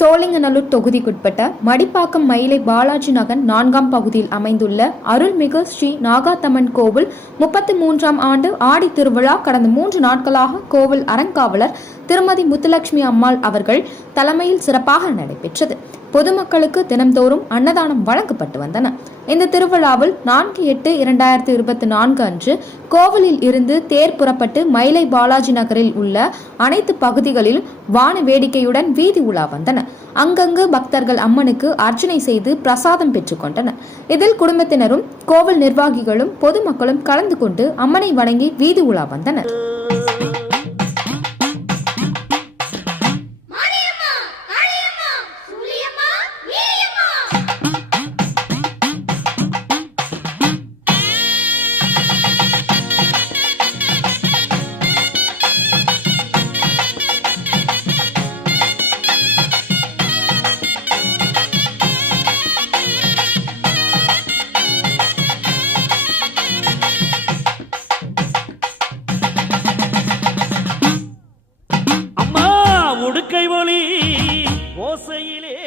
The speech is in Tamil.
சோழிங்கநல்லூர் தொகுதிக்குட்பட்ட மடிப்பாக்கம் மயிலை பாலாஜி நகர் 4ஆம் பகுதியில் அமைந்துள்ள அருள்மிகு ஸ்ரீ நாகாத்தம்மன் கோவில் 33ஆம் ஆண்டு ஆடி திருவிழா கடந்த 3 நாட்களாக கோவில் அறங்காவலர் திருமதி முத்துலட்சுமி அம்மாள் அவர்கள் தலைமையில் சிறப்பாக நடைபெற்றது. பொதுமக்களுக்கு தினம்தோறும் அன்னதானம் வழங்கப்பட்டு வந்தன. இந்த திருவிழாவில் 4/8/2024 அன்று கோவிலில் இருந்து தேர் புறப்பட்டு மயிலை பாலாஜி நகரில் உள்ள அனைத்து பகுதிகளிலும் வான வேடிக்கையுடன் வீதி உலா வந்தன. அங்கங்கு பக்தர்கள் அம்மனுக்கு அர்ச்சனை செய்து பிரசாதம் பெற்றுக் கொண்டனர். இதில் குடும்பத்தினரும் கோவில் நிர்வாகிகளும் பொதுமக்களும் கலந்து கொண்டு அம்மனை வணங்கி வீதி உலா வந்தனர். உடுக்கை ஒளி ஓசையிலே